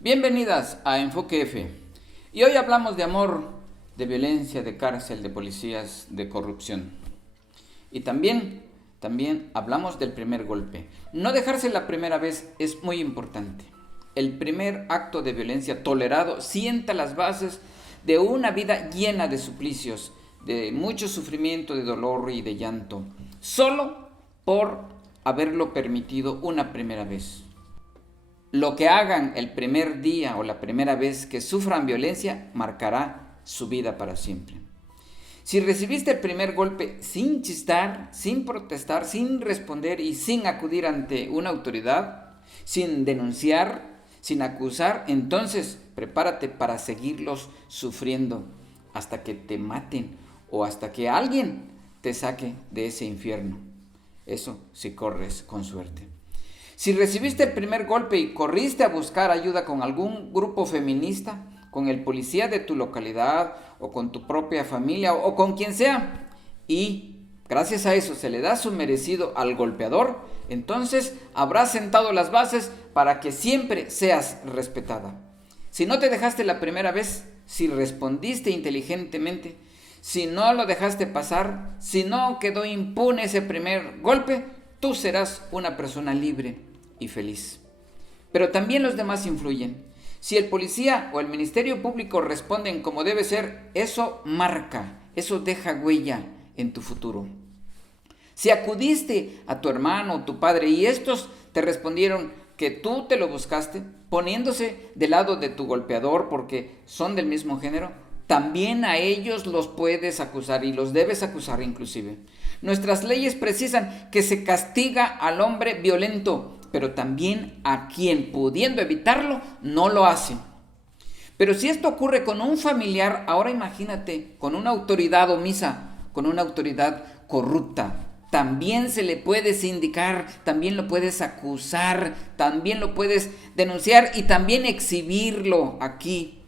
Bienvenidas a Enfoque F. Y hoy hablamos de amor, de violencia, de cárcel, de policías, de corrupción. Y también hablamos del primer golpe. No dejarse la primera vez es muy importante. El primer acto de violencia tolerado sienta las bases de una vida llena de suplicios, de mucho sufrimiento, de dolor y de llanto, solo por haberlo permitido una primera vez. Lo que hagan el primer día o la primera vez que sufran violencia marcará su vida para siempre. Si recibiste el primer golpe sin chistar, sin protestar, sin responder y sin acudir ante una autoridad, sin denunciar, sin acusar, entonces prepárate para seguirlos sufriendo hasta que te maten o hasta que alguien te saque de ese infierno. Eso si corres con suerte. Si recibiste el primer golpe y corriste a buscar ayuda con algún grupo feminista, con el policía de tu localidad o con tu propia familia o con quien sea, y gracias a eso se le da su merecido al golpeador, entonces habrás sentado las bases para que siempre seas respetada. Si no te dejaste la primera vez, si respondiste inteligentemente, si no lo dejaste pasar, si no quedó impune ese primer golpe, tú serás una persona libre y feliz. Pero también los demás influyen. Si el policía o el Ministerio Público responden como debe ser, eso marca, eso deja huella en tu futuro. Si acudiste a tu hermano o tu padre y estos te respondieron que tú te lo buscaste, poniéndose del lado de tu golpeador porque son del mismo género, también a ellos los puedes acusar y los debes acusar inclusive. Nuestras leyes precisan que se castiga al hombre violento, pero también a quien, pudiendo evitarlo, no lo hace. Pero si esto ocurre con un familiar, ahora imagínate con una autoridad omisa, con una autoridad corrupta. También se le puede sindicar, también lo puedes acusar, también lo puedes denunciar y también exhibirlo aquí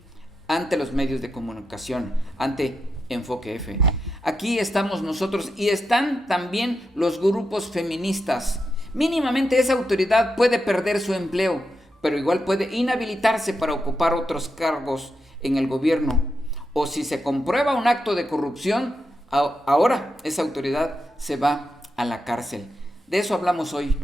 ante los medios de comunicación, ante Enfoque F. Aquí estamos nosotros y están también los grupos feministas. Mínimamente esa autoridad puede perder su empleo, pero igual puede inhabilitarse para ocupar otros cargos en el gobierno. O si se comprueba un acto de corrupción, ahora esa autoridad se va a la cárcel. De eso hablamos hoy.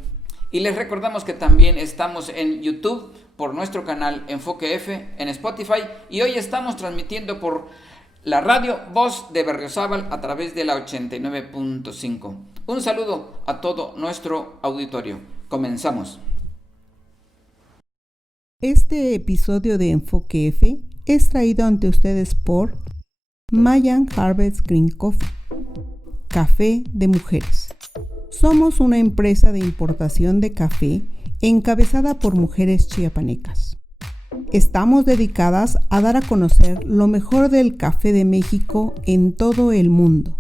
Y les recordamos que también estamos en YouTube por nuestro canal Enfoque F, en Spotify, y hoy estamos transmitiendo por la radio Voz de Berriozábal a través de la 89.5. Un saludo a todo nuestro auditorio. Comenzamos. Este episodio de Enfoque F es traído ante ustedes por Mayan Harvest Green Coffee, café de mujeres. Somos una empresa de importación de café encabezada por mujeres chiapanecas. Estamos dedicadas a dar a conocer lo mejor del café de México en todo el mundo.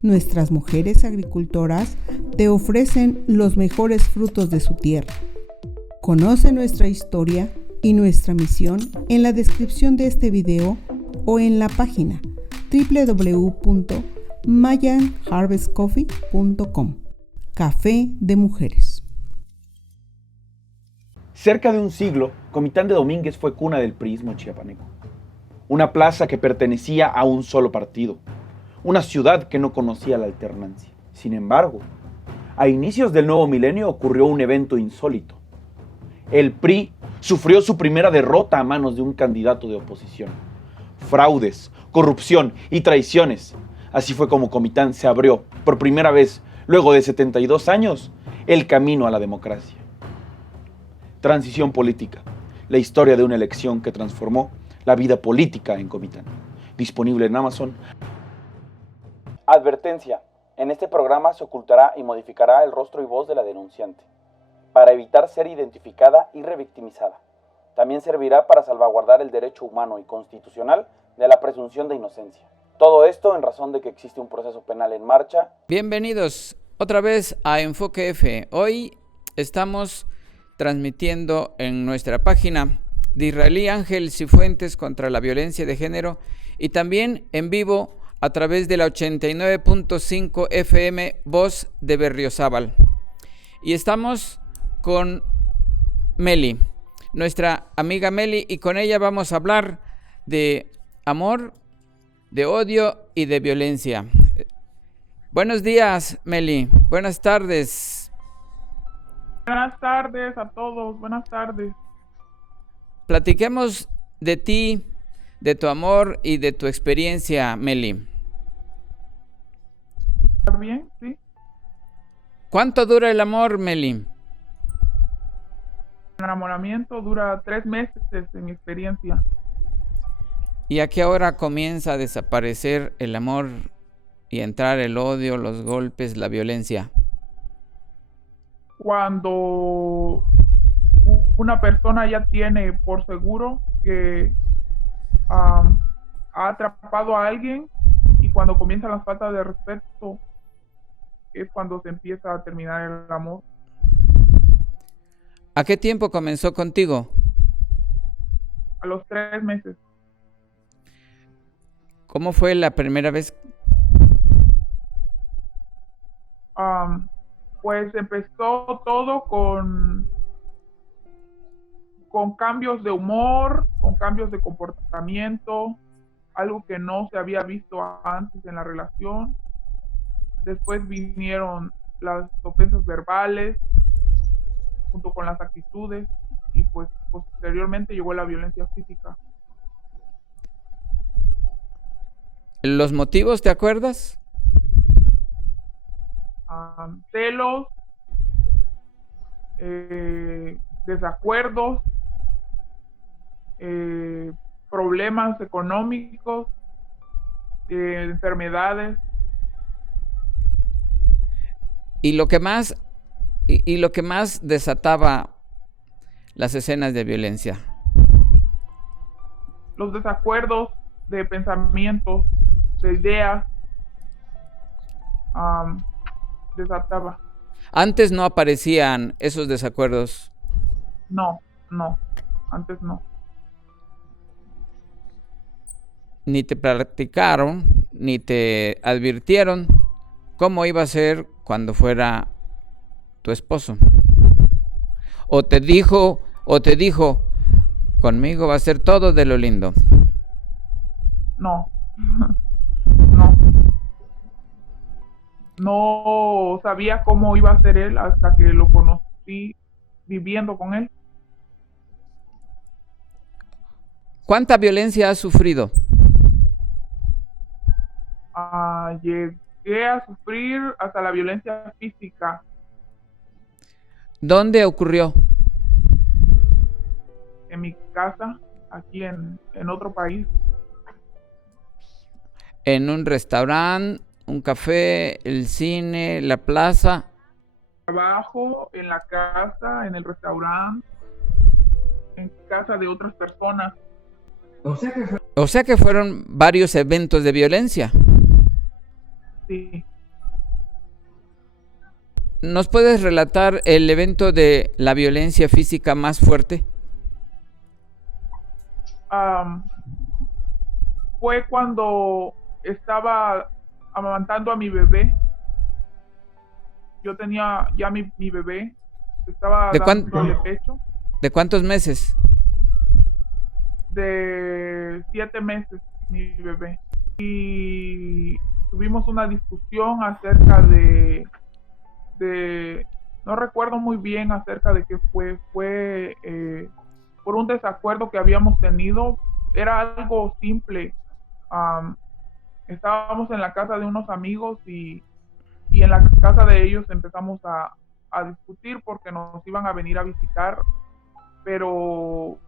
Nuestras mujeres agricultoras te ofrecen los mejores frutos de su tierra. Conoce nuestra historia y nuestra misión en la descripción de este video o en la página www.mayanharvestcoffee.com. Café de mujeres. Cerca de un siglo, Comitán de Domínguez fue cuna del priismo chiapaneco. Una plaza que pertenecía a un solo partido. Una ciudad que no conocía la alternancia. Sin embargo, a inicios del nuevo milenio ocurrió un evento insólito. El PRI sufrió su primera derrota a manos de un candidato de oposición. Fraudes, corrupción y traiciones. Así fue como Comitán se abrió, por primera vez, luego de 72 años, el camino a la democracia. Transición política, la historia de una elección que transformó la vida política en Comitán. Disponible en Amazon. Advertencia, en este programa se ocultará y modificará el rostro y voz de la denunciante, para evitar ser identificada y revictimizada. También servirá para salvaguardar el derecho humano y constitucional de la presunción de inocencia. Todo esto en razón de que existe un proceso penal en marcha. Bienvenidos otra vez a Enfoque F. Hoy estamos transmitiendo en nuestra página de Israelí Ángel Cifuentes contra la violencia de género y también en vivo a través de la 89.5 FM Voz de Berriozábal. Y estamos con Meli. nuestra amiga Meli, y con ella vamos a hablar de amor, de odio y de violencia. Buenos días, Meli. Buenas tardes. Buenas tardes a todos, buenas tardes. Platiquemos de ti, de tu amor y de tu experiencia, Meli. ¿Está bien? Sí. ¿Cuánto dura el amor, Meli? El enamoramiento dura 3 meses en mi experiencia. ¿Y a qué hora comienza a desaparecer el amor y a entrar el odio, los golpes, la violencia? Cuando una persona ya tiene por seguro que ha atrapado a alguien, y cuando comienzan las faltas de respeto es cuando se empieza a terminar el amor. ¿A qué tiempo comenzó contigo? A los 3 meses. ¿Cómo fue la primera vez? Pues empezó todo con cambios de humor, con cambios de comportamiento, algo que no se había visto antes en la relación. Después vinieron las ofensas verbales junto con las actitudes, y pues posteriormente llegó la violencia física. ¿Los motivos te acuerdas? Celos, desacuerdos, problemas económicos, enfermedades. Y lo que más desataba las escenas de violencia. Los desacuerdos de pensamientos, de ideas, desataba. Antes no aparecían esos desacuerdos. No, antes no. Ni te platicaron, ni te advirtieron cómo iba a ser cuando fuera tu esposo. O te dijo, conmigo va a ser todo de lo lindo. No. No sabía cómo iba a ser él hasta que lo conocí viviendo con él. ¿Cuánta violencia has sufrido? Llegué a sufrir hasta la violencia física. ¿Dónde ocurrió? En mi casa, aquí en otro país. ¿En un restaurante, un café, el cine, la plaza? Trabajo, en la casa, en el restaurante, en casa de otras personas. O sea que fueron varios eventos de violencia. Sí. ¿Nos puedes relatar el evento de la violencia física más fuerte? Fue cuando estaba amamantando a mi bebé. Yo tenía ya mi bebé. Estaba dándole pecho. ¿De cuántos meses? De 7 meses, mi bebé. Y tuvimos una discusión acerca de no recuerdo muy bien acerca de qué fue por un desacuerdo que habíamos tenido. Era algo simple. Estábamos en la casa de unos amigos y en la casa de ellos empezamos a discutir porque nos iban a venir a visitar, pero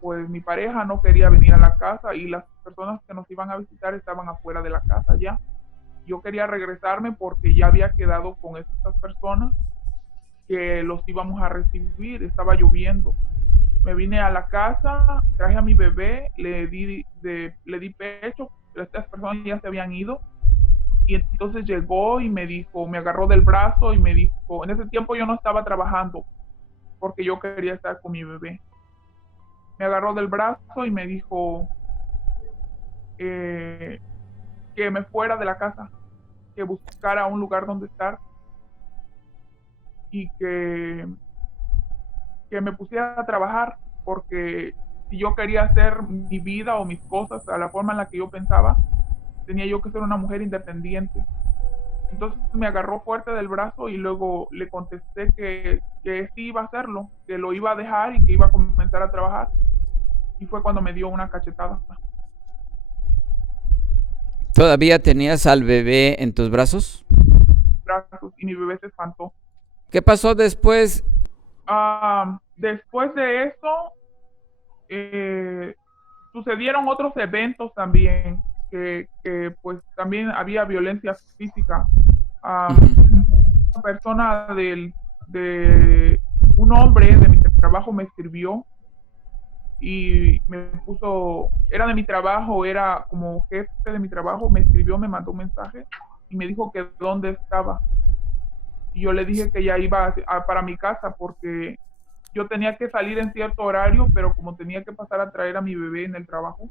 pues mi pareja no quería venir a la casa y las personas que nos iban a visitar estaban afuera de la casa ya. Yo quería regresarme porque ya había quedado con estas personas que los íbamos a recibir. Estaba lloviendo. Me vine a la casa, traje a mi bebé, le di pecho. Estas personas ya se habían ido. Y entonces llegó y me dijo, me agarró del brazo y me dijo, en ese tiempo yo no estaba trabajando porque yo quería estar con mi bebé. Me agarró del brazo y me dijo que me fuera de la casa, que buscara un lugar donde estar y que me pusiera a trabajar, porque si yo quería hacer mi vida o mis cosas a la forma en la que yo pensaba, tenía yo que ser una mujer independiente. Entonces me agarró fuerte del brazo y luego le contesté que sí iba a hacerlo, que lo iba a dejar y que iba a comenzar a trabajar. Y fue cuando me dio una cachetada. ¿Todavía tenías al bebé en tus brazos? Brazos, y mi bebé se espantó. ¿Qué pasó después? Después de eso, sucedieron otros eventos también, que pues también había violencia física. Ujú. Una persona de un hombre de mi trabajo me escribió y me puso, era de mi trabajo, era como jefe de mi trabajo, me escribió, me mandó un mensaje y me dijo que dónde estaba. Y yo le dije que ya iba para mi casa porque yo tenía que salir en cierto horario, pero como tenía que pasar a traer a mi bebé en el trabajo,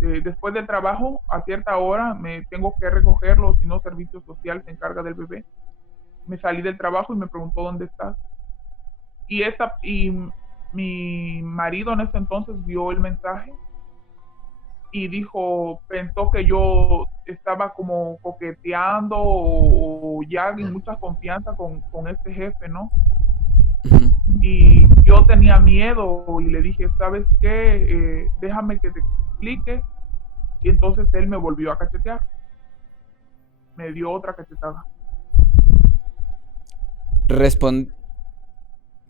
después del trabajo, a cierta hora, me tengo que recogerlo, si no, servicio social se encarga del bebé. Me salí del trabajo y me preguntó dónde estás. Y mi marido en ese entonces vio el mensaje y dijo, pensó que yo estaba como coqueteando o ya en mucha confianza con este jefe, ¿no? Ujú. Y yo tenía miedo y le dije, ¿sabes qué? Déjame que te explique. Y entonces él me volvió a cachetear. Me dio otra cachetada. Respon-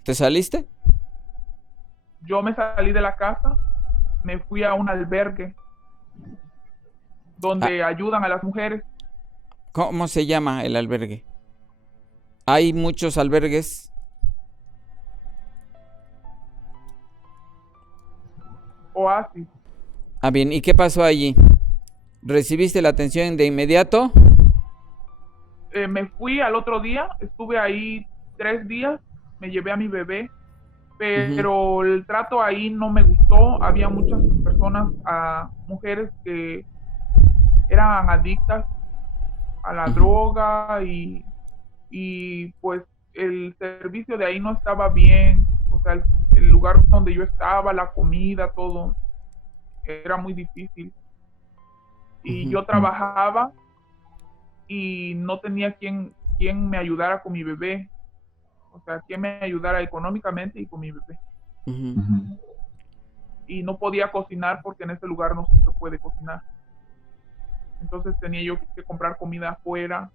¿Te saliste? Yo me salí de la casa, me fui a un albergue Ah, donde ayudan a las mujeres. ¿cómo se llama el albergue? Hay muchos albergues. Oasis. Ah, bien, ¿y qué pasó allí? ¿Recibiste la atención de inmediato? Me fui al otro día, estuve ahí 3 días, me llevé a mi bebé, Ujú, pero el trato ahí no me gustó. Había muchas personas, mujeres que eran adictas a la ujú, droga y pues el servicio de ahí no estaba bien, o sea, el lugar donde yo estaba, la comida, todo, era muy difícil. Y ujú, yo trabajaba y no tenía quien me ayudara con mi bebé, o sea, quien me ayudara económicamente y con mi bebé. ujú, Y no podía cocinar porque en ese lugar no se puede cocinar. Entonces tenía yo que comprar comida afuera,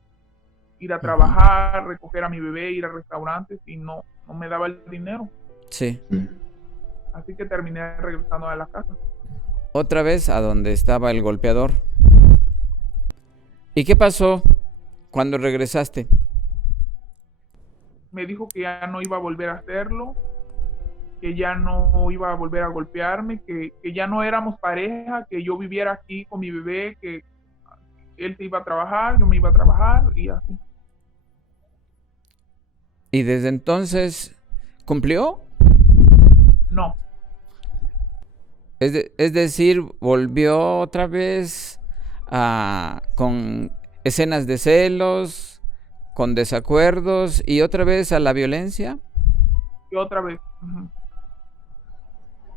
ir a ujú. trabajar, recoger a mi bebé, ir a restaurantes y no me daba el dinero. Sí. Así que terminé regresando a la casa. Otra vez a donde estaba el golpeador. ¿Y qué pasó cuando regresaste? Me dijo que ya no iba a volver a hacerlo, que ya no iba a volver a golpearme, que ya no éramos pareja, que yo viviera aquí con mi bebé, que él se iba a trabajar, yo me iba a trabajar y así. ¿Y desde entonces cumplió? No, Es decir, volvió otra vez con escenas de celos, con desacuerdos y otra vez a la violencia. y otra vez.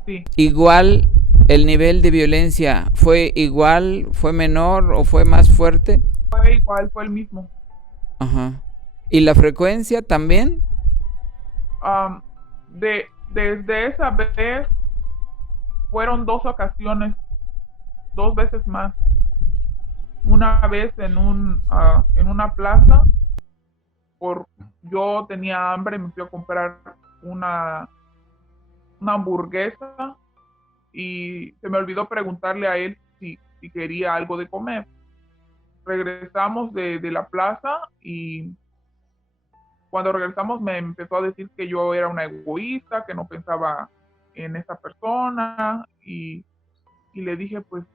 Sí, Igual, el nivel de violencia fue igual, fue menor o fue más fuerte. fue igual, fue el mismo. Ajá. ¿Y la frecuencia también? Um, desde esa vez fueron 2 ocasiones, 2 veces más. Una vez en una plaza, por yo tenía hambre, me fui a comprar una, una hamburguesa y se me olvidó preguntarle a él si quería algo de comer. Regresamos de la plaza y cuando regresamos me empezó a decir que yo era una egoísta, que no pensaba en esa persona y le dije pues,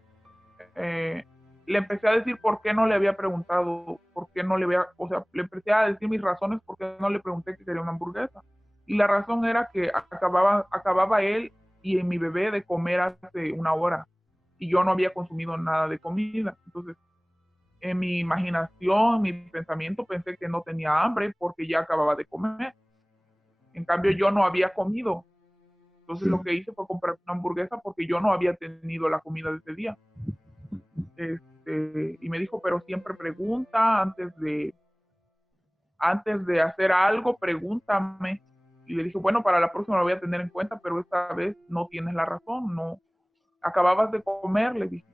eh, le empecé a decir por qué no le había preguntado, por qué no le había, o sea, le empecé a decir mis razones por qué no le pregunté que quería una hamburguesa. Y la razón era que acababa él y mi bebé de comer hace una hora y yo no había consumido nada de comida. Entonces, en mi imaginación, mi pensamiento, pensé que no tenía hambre porque ya acababa de comer. En cambio, yo no había comido. Entonces lo que hice fue comprar una hamburguesa porque yo no había tenido la comida de ese día. Y me dijo, pero siempre pregunta antes de hacer algo, pregúntame. Y le dije, bueno, para la próxima lo voy a tener en cuenta, pero esta vez no tienes la razón, no. Acababas de comer, le dije.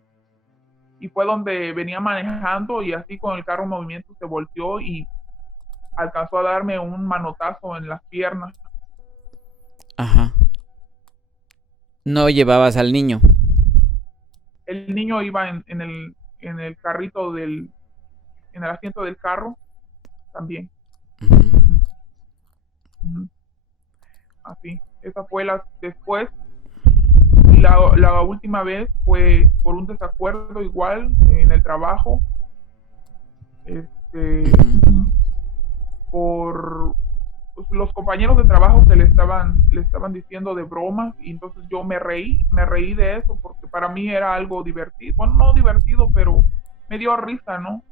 Y fue donde venía manejando y así con el carro en movimiento se volteó y alcanzó a darme un manotazo en las piernas. Ajá. No llevabas al niño. El niño iba en el carrito en el asiento del carro también. Uh-huh. Así. Esa fue después. Y la última vez fue por un desacuerdo igual en el trabajo. Por los compañeros de trabajo que le estaban diciendo de bromas, y entonces yo me reí de eso porque para mí era algo divertido, bueno, no divertido, pero me dio risa, ¿no?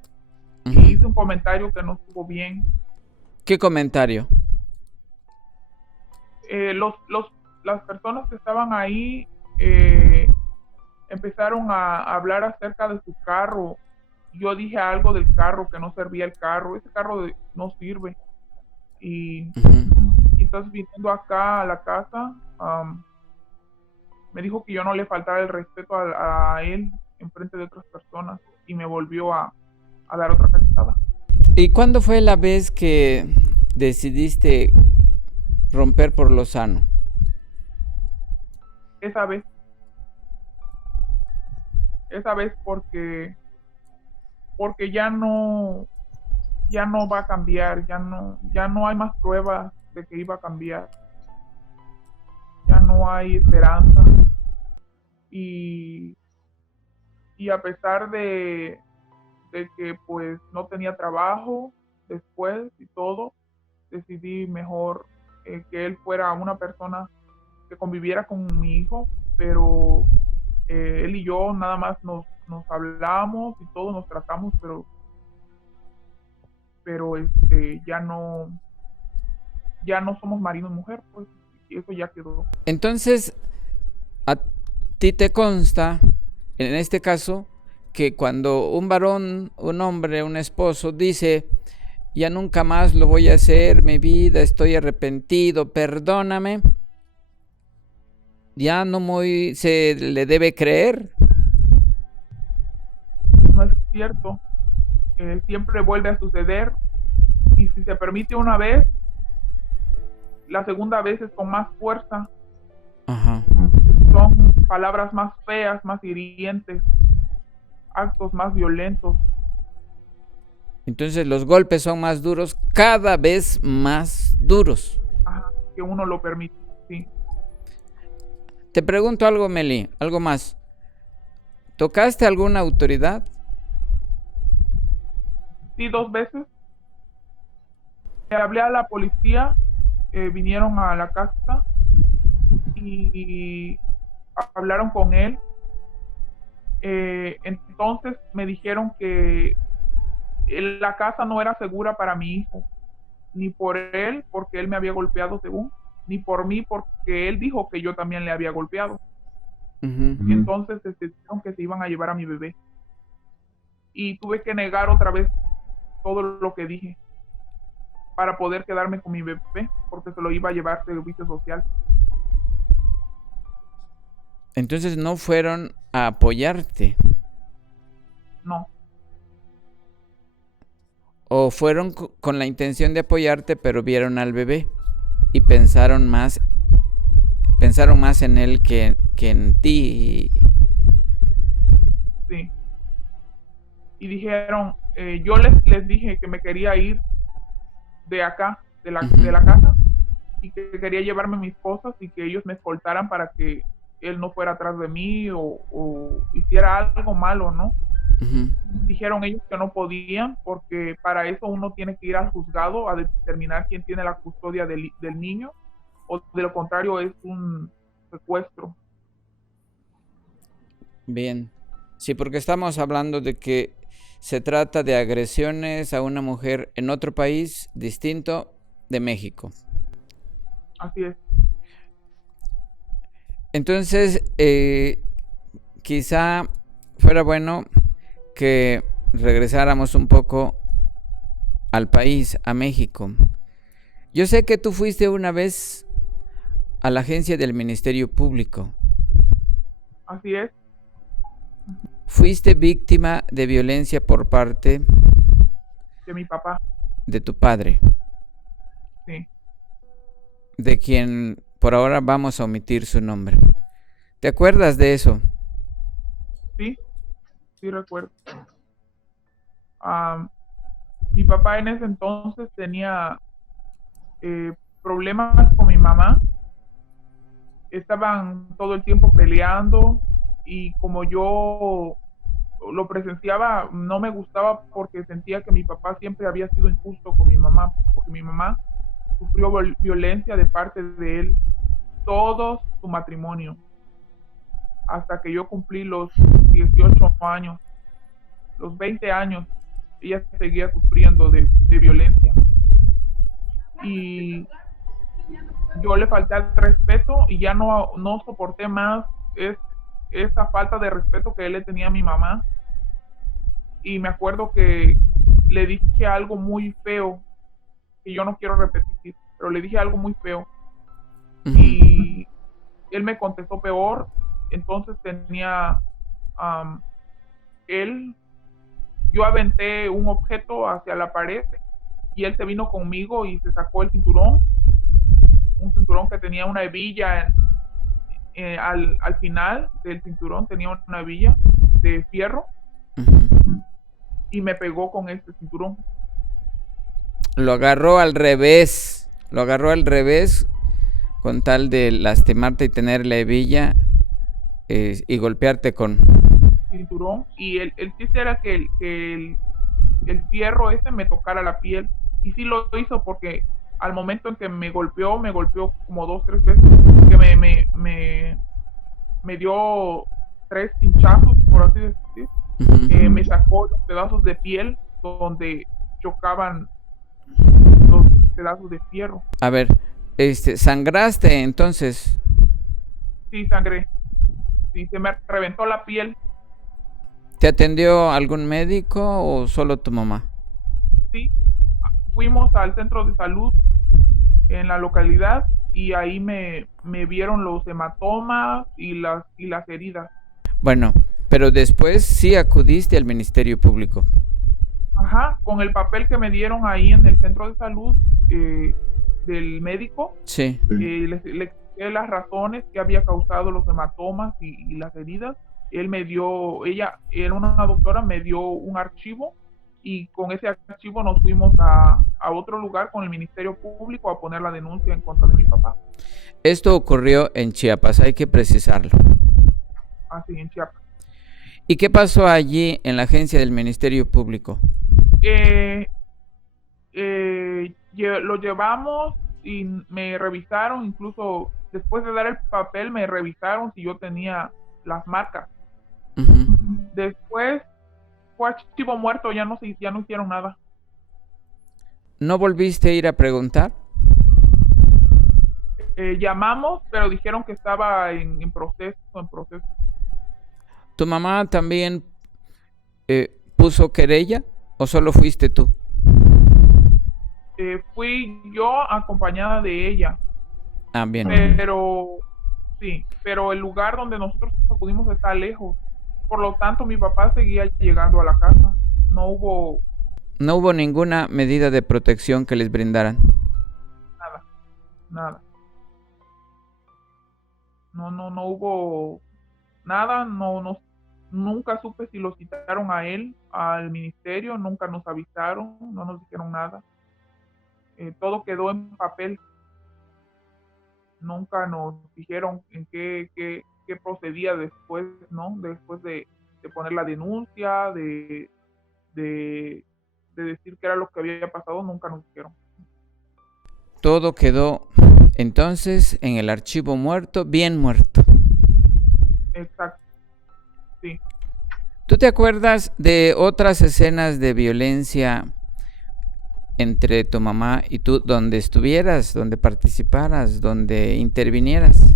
Uh-huh. Y hice un comentario que no estuvo bien. ¿Qué comentario? Las personas que estaban ahí empezaron a hablar acerca de su carro. Yo dije algo del carro, que no servía el carro, ese carro no sirve. Y entonces viniendo acá a la casa, me dijo que yo no le faltara el respeto a él en frente de otras personas y me volvió a dar otra cachetada. ¿Y cuándo fue la vez que decidiste romper por lo sano? Esa vez porque ya no va a cambiar, ya no hay más pruebas de que iba a cambiar, ya no hay esperanza, y a pesar de que pues no tenía trabajo después y todo, decidí mejor que él fuera una persona que conviviera con mi hijo, pero él y yo nada más nos hablamos y todo, nos tratamos, pero ya no somos marido y mujer, pues, y eso ya quedó. Entonces, a ti te consta, en este caso, que cuando un varón, un hombre, un esposo dice, ya nunca más lo voy a hacer, mi vida, estoy arrepentido, perdóname, ya no se le debe creer. No es cierto. Siempre vuelve a suceder, y si se permite una vez, la segunda vez es con más fuerza. Ajá. Son palabras más feas, más hirientes, actos más violentos. Entonces los golpes son más duros, cada vez más duros. Ajá, que uno lo permite, sí. Te pregunto algo, Meli, algo más. ¿Tocaste alguna autoridad? Sí, 2 veces. Le hablé a la policía, vinieron a la casa y hablaron con él. Entonces me dijeron que la casa no era segura para mi hijo, ni por él, porque él me había golpeado según, ni por mí, porque él dijo que yo también le había golpeado. Uh-huh. Entonces dijeron que se iban a llevar a mi bebé. Y tuve que negar otra vez todo lo que dije para poder quedarme con mi bebé, porque se lo iba a llevar servicio social. Entonces no fueron a apoyarte. No. O fueron con la intención de apoyarte, pero vieron al bebé y pensaron más en él que en ti. Sí. Y dijeron, yo les dije que me quería ir de acá, de la casa, y que quería llevarme mis cosas y que ellos me escoltaran para que él no fuera atrás de mí o hiciera algo malo, ¿no? Uh-huh. Dijeron ellos que no podían, porque para eso uno tiene que ir al juzgado a determinar quién tiene la custodia del niño, o de lo contrario es un secuestro. Bien. Sí, porque estamos hablando de que se trata de agresiones a una mujer en otro país distinto de México. Así es. Entonces, quizá fuera bueno que regresáramos un poco al país, a México. Yo sé que tú fuiste una vez a la agencia del Ministerio Público. Así es. Fuiste víctima de violencia por parte De mi papá. de tu padre, Sí. de quien por ahora vamos a omitir su nombre. ¿Te acuerdas de eso? Sí, sí recuerdo. Mi papá en ese entonces tenía problemas con mi mamá. Estaban todo el tiempo peleando y como yo lo presenciaba, no me gustaba porque sentía que mi papá siempre había sido injusto con mi mamá, porque mi mamá sufrió violencia de parte de él todo su matrimonio, hasta que yo cumplí los 18 años, los 20 años, ella seguía sufriendo de violencia. Y yo le falté al respeto y ya no soporté más esa falta de respeto que él le tenía a mi mamá. Y me acuerdo que le dije algo muy feo, que yo no quiero repetir, pero le dije algo muy feo. Y él me contestó peor. Entonces yo aventé un objeto hacia la pared y él se vino conmigo y se sacó el cinturón, un cinturón que tenía una hebilla al final del cinturón, tenía una hebilla de fierro y me pegó con este cinturón. Lo agarró al revés con tal de lastimarte y tener la hebilla y golpearte con cinturón. Y el chiste era que el fierro ese me tocara la piel, y sí lo hizo porque al momento en que me golpeó como 2-3 veces, que me dio 3 pinchazos, por así decir. Me sacó los pedazos de piel donde chocaban los pedazos de fierro. A ver, ¿sangraste entonces? Sí, sangré. Sí, se me reventó la piel. ¿Te atendió algún médico o solo tu mamá? Sí, fuimos al centro de salud en la localidad y ahí me vieron los hematomas y las heridas. Bueno, pero después sí acudiste al Ministerio Público. Ajá, con el papel que me dieron ahí en el centro de salud del médico. Sí. Le expliqué las razones que había causado los hematomas y las heridas. Ella era una doctora, me dio un archivo y con ese archivo nos fuimos a otro lugar con el Ministerio Público a poner la denuncia en contra de mi papá. Esto ocurrió en Chiapas, hay que precisarlo. Así, en Chiapas. ¿Y qué pasó allí en la agencia del Ministerio Público? Lo llevamos y me revisaron, incluso después de dar el papel me revisaron si yo tenía las marcas. Después fue archivo muerto, ya no hicieron nada. ¿No volviste a ir a preguntar? Llamamos, pero dijeron que estaba en proceso. ¿Tu mamá también puso querella o solo fuiste tú? Fui yo acompañada de ella. Ah, bien. Pero el lugar donde nosotros acudimos está lejos. Por lo tanto, mi papá seguía llegando a la casa. No hubo ninguna medida de protección que les brindaran. Nada. No hubo nada. Nunca supe si lo citaron a él, al ministerio. Nunca nos avisaron, no nos dijeron nada. Todo quedó en papel. Nunca nos dijeron en qué procedía después, ¿no? Después de poner la denuncia, de decir qué era lo que había pasado, nunca nos dijeron. Todo quedó entonces en el archivo muerto, bien muerto. Exacto, sí. ¿Tú te acuerdas de otras escenas de violencia entre tu mamá y tú, donde estuvieras, donde participaras, donde intervinieras?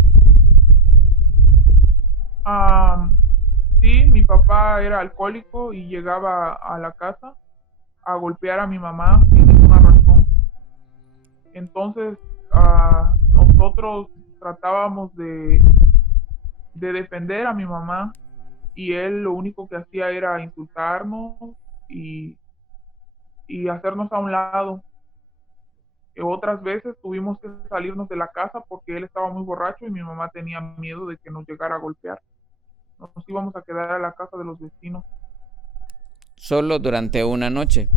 papá era alcohólico y llegaba a la casa a golpear a mi mamá sin ninguna razón. Entonces, nosotros tratábamos de defender a mi mamá y él lo único que hacía era insultarnos y, y hacernos a un lado. Otras veces tuvimos que salirnos de la casa porque él estaba muy borracho y mi mamá tenía miedo de que nos llegara a golpear. Nos íbamos a quedar a la casa de los vecinos. Solo durante una noche.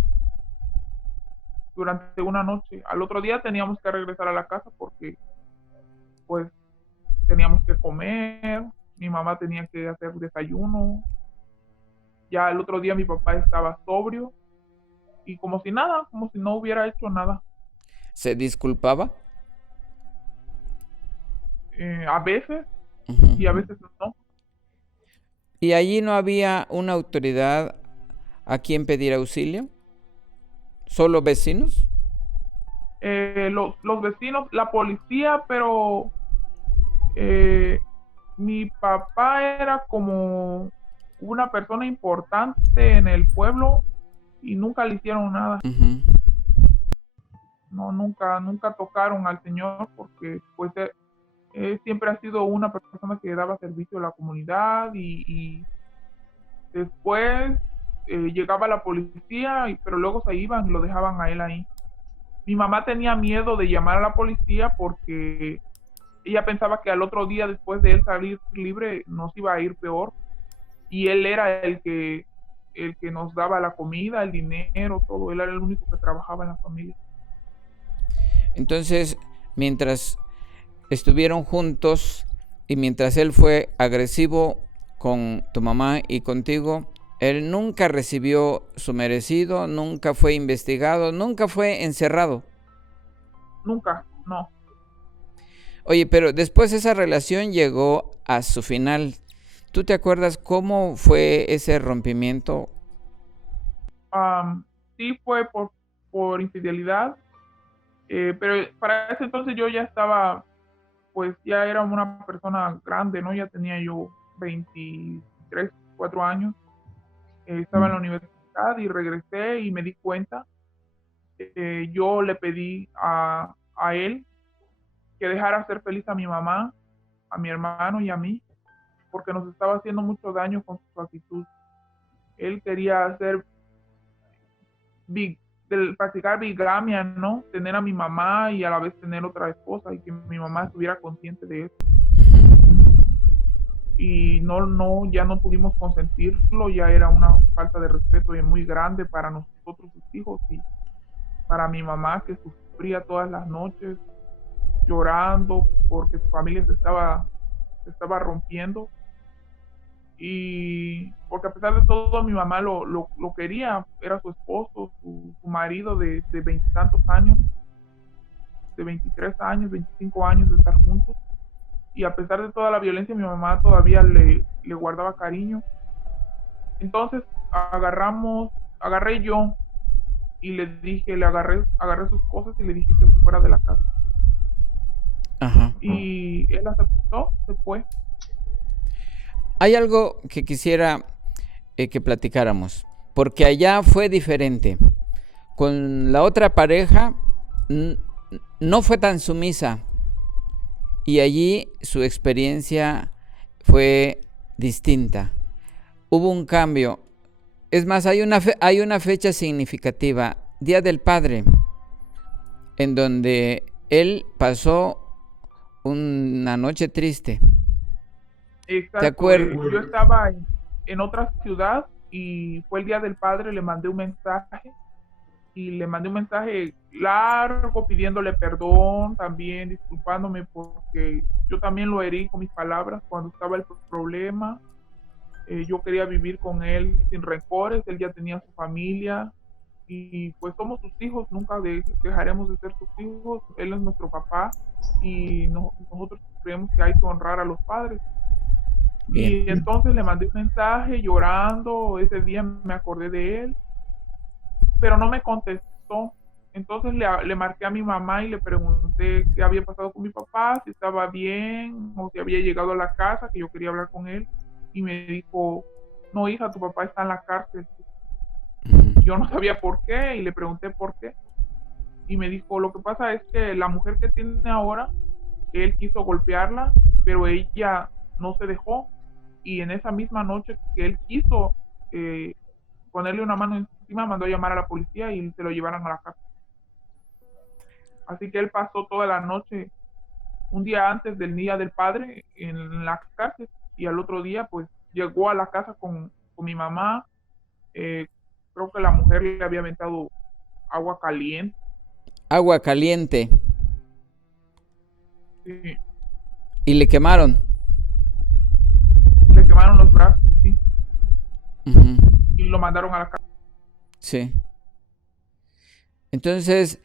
Durante una noche. Al otro día teníamos que regresar a la casa porque pues teníamos que comer, mi mamá tenía que hacer desayuno. Ya el otro día mi papá estaba sobrio y como si nada, como si no hubiera hecho nada. ¿Se disculpaba? A veces y a veces no. ¿Y allí no había una autoridad a quien pedir auxilio? ¿Solo vecinos? Los vecinos, la policía, pero mi papá era como una persona importante en el pueblo y nunca le hicieron nada. No, nunca tocaron al señor porque pues siempre ha sido una persona que daba servicio a la comunidad y después llegaba la policía, pero luego se iban y lo dejaban a él ahí. Mi mamá tenía miedo de llamar a la policía porque ella pensaba que al otro día después de él salir libre nos iba a ir peor y él era el que nos daba la comida, el dinero, todo. Él era el único que trabajaba en la familia. Entonces, mientras estuvieron juntos y mientras él fue agresivo con tu mamá y contigo, él nunca recibió su merecido, nunca fue investigado, nunca fue encerrado. Nunca, no. Oye, pero después esa relación llegó a su final. ¿Tú te acuerdas cómo fue ese rompimiento? Sí, fue por infidelidad. Pero para ese entonces yo ya estaba, pues ya era una persona grande, ¿no? Ya tenía yo 23, 4 años. Estaba en la universidad y regresé y me di cuenta. Yo le pedí a él que dejara ser feliz a mi mamá, a mi hermano y a mí, porque nos estaba haciendo mucho daño con su actitud. Él quería practicar bigamia, ¿no? Tener a mi mamá y a la vez tener otra esposa y que mi mamá estuviera consciente de eso. Y ya no pudimos consentirlo, ya era una falta de respeto muy grande para nosotros, sus hijos, y para mi mamá que sufría todas las noches llorando porque su familia se estaba rompiendo. Y porque a pesar de todo mi mamá lo quería, era su esposo, su marido de 20 y tantos años, de 23 años, 25 años de estar juntos, y a pesar de toda la violencia mi mamá todavía le guardaba cariño. Entonces agarré yo y le dije, agarré sus cosas y le dije que se fuera de la casa. Ajá. Y él aceptó, se fue. Hay algo que quisiera que platicáramos, porque allá fue diferente. Con la otra pareja no fue tan sumisa y allí su experiencia fue distinta. Hubo un cambio. Es más, hay una fecha significativa, Día del Padre, en donde él pasó una noche triste. Exacto. ¿Te acuerdas? Yo estaba en otra ciudad y fue el Día del Padre, le mandé un mensaje largo pidiéndole perdón, también disculpándome porque yo también lo herí con mis palabras cuando estaba el problema. Yo quería vivir con él sin rencores, él ya tenía su familia y pues somos sus hijos, nunca dejaremos de ser sus hijos, él es nuestro papá y nosotros creemos que hay que honrar a los padres. Bien. Y entonces le mandé un mensaje llorando, ese día me acordé de él, pero no me contestó. Entonces le marqué a mi mamá y le pregunté qué había pasado con mi papá, si estaba bien o si había llegado a la casa, que yo quería hablar con él. Y me dijo, no hija, tu papá está en la cárcel. Ujú. Yo no sabía por qué y le pregunté por qué. Y me dijo, lo que pasa es que la mujer que tiene ahora, él quiso golpearla, pero ella no se dejó. Y en esa misma noche que él quiso ponerle una mano encima, mandó a llamar a la policía y se lo llevaron a la casa. Así que él pasó toda la noche, un día antes del Día del Padre, en la cárcel. Y al otro día, pues, llegó a la casa con mi mamá. Creo que la mujer le había aventado agua caliente. Agua caliente. Sí. Y le quemaron. Le quemaron los brazos, sí. Ujú. Y lo mandaron a la cárcel. Sí. Entonces,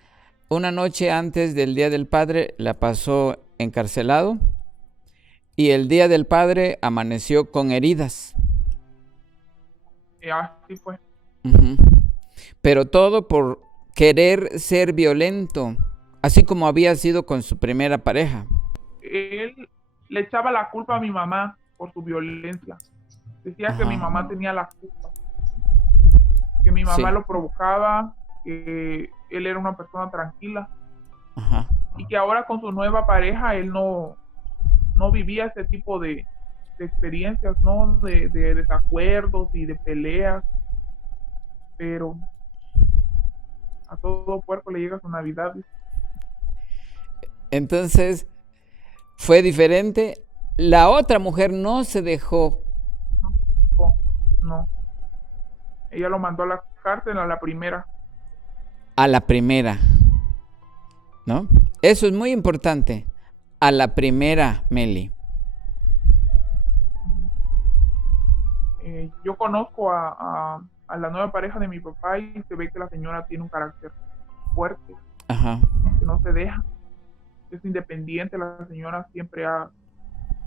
una noche antes del Día del Padre la pasó encarcelado y el Día del Padre amaneció con heridas. Y así fue. Ujú. Pero todo por querer ser violento, así como había sido con su primera pareja. Él le echaba la culpa a mi mamá por su violencia. Decía que mi Ajá. mamá tenía la culpa, que mi mamá Sí. lo provocaba, que él era una persona tranquila Ajá. y que ahora con su nueva pareja él no vivía ese tipo de experiencias, ¿no? De desacuerdos y de peleas, pero a todo puerco le llega su Navidad. Entonces, fue diferente. La otra mujer no se dejó. No, no. Ella lo mandó a la cárcel a la primera. A la primera, ¿no? Eso es muy importante. A la primera, Meli. Yo conozco a la nueva pareja de mi papá y se ve que la señora tiene un carácter fuerte, Ajá. que no se deja, es independiente. La señora siempre ha,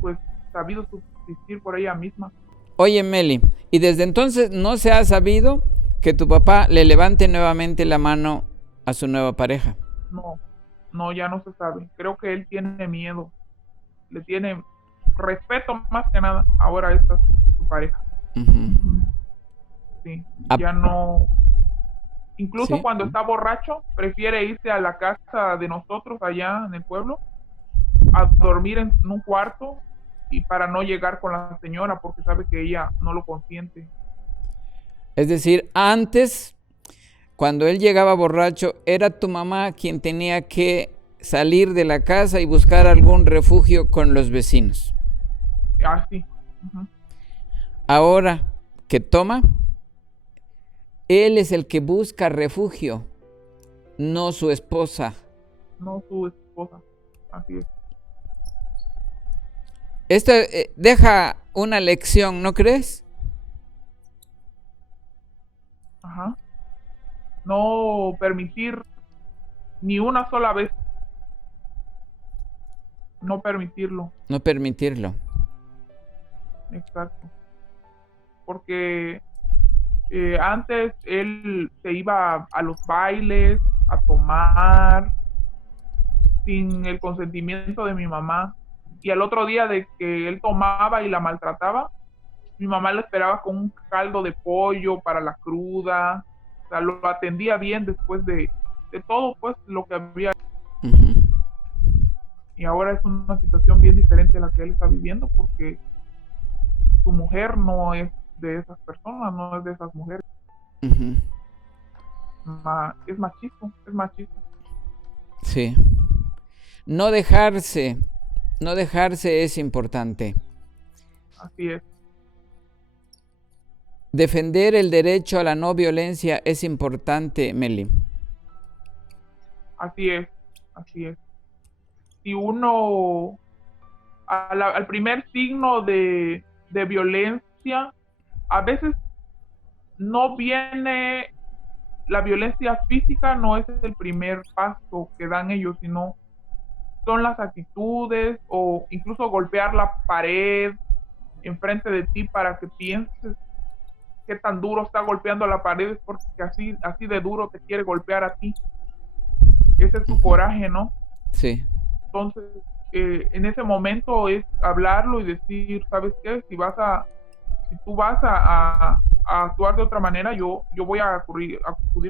pues, sabido subsistir por ella misma. Oye, Meli, ¿y desde entonces no se ha sabido que tu papá le levante nuevamente la mano a su nueva pareja? No, ya no se sabe. Creo que él tiene miedo, le tiene respeto más que nada ahora a esta su pareja. Uh-huh. Sí, Ah, ya no. Incluso ¿sí? cuando está borracho, prefiere irse a la casa de nosotros allá en el pueblo a dormir en un cuarto y para no llegar con la señora porque sabe que ella no lo consiente. Es decir, antes, cuando él llegaba borracho, era tu mamá quien tenía que salir de la casa y buscar algún refugio con los vecinos. Así. Uh-huh. Ahora que toma, él es el que busca refugio, no su esposa. No su esposa. Así es. Esto deja una lección, ¿no crees? Ajá. No permitir ni una sola vez. No permitirlo. No permitirlo. Exacto. Porque antes él se iba a los bailes, a tomar, sin el consentimiento de mi mamá. Y al otro día de que él tomaba y la maltrataba, mi mamá le esperaba con un caldo de pollo para la cruda. O sea, lo atendía bien después de todo, pues, lo que había. Uh-huh. Y ahora es una situación bien diferente a la que él está viviendo porque su mujer no es de esas personas, no es de esas mujeres. Uh-huh. Es machismo, es machismo. Sí. No dejarse es importante. Así es. Defender el derecho a la no violencia es importante, Meli. Así es, así es. Si uno, al primer signo de violencia, a veces no viene la violencia física, no es el primer paso que dan ellos, sino son las actitudes o incluso golpear la pared enfrente de ti para que pienses qué tan duro está golpeando la pared, porque así de duro te quiere golpear a ti. Ese es su coraje, ¿no? Sí. Entonces, en ese momento es hablarlo y decir, ¿sabes qué? Si vas a si tú vas a actuar de otra manera, yo voy a acudir